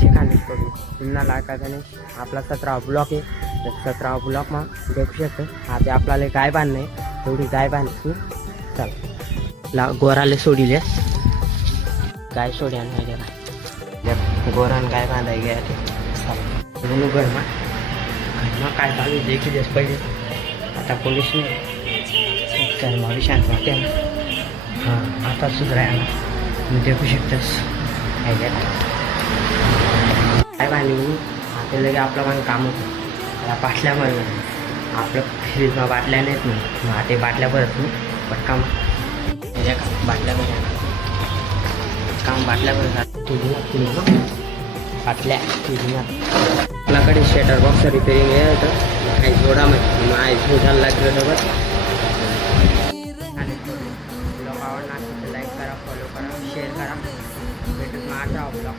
जे खाणे करू पुन्हा लागायचं नाही. आपला 17 ब्लॉक आहे. तर 17 ब्लॉकमा देखू शकतो. हा ते आपल्याला गाय बांधणे तेवढी गाय बांधली. चल गोराले सोडिले गाय सोड्या नाही गोरान गाय बांधाय गया ते म्हणून घरमा काय चालू देखी दिवस पहिले. आता पोलीस घरमा बी शांत वाटते ना. हां आता सुधरायला मी देखू शकतोस काय बांधली म्हणून आता लगे आपलं पण काम होतं. या बाटल्यामध्ये आपलं फ्रीजमा बाटल्या नाहीत ना ते बाटल्या परत मी पटका बाटल्यामध्ये काम बाटल्यावर बाटल्या आपल्याकडे शेटर बॉक्स रिपेरिंग आहे होतं काही जोडामध्ये जोडायला लागलं सोबत. ब्लॉग आवडला लाईक करा फॉलो करा शेअर करा भेटत माझा ब्लॉग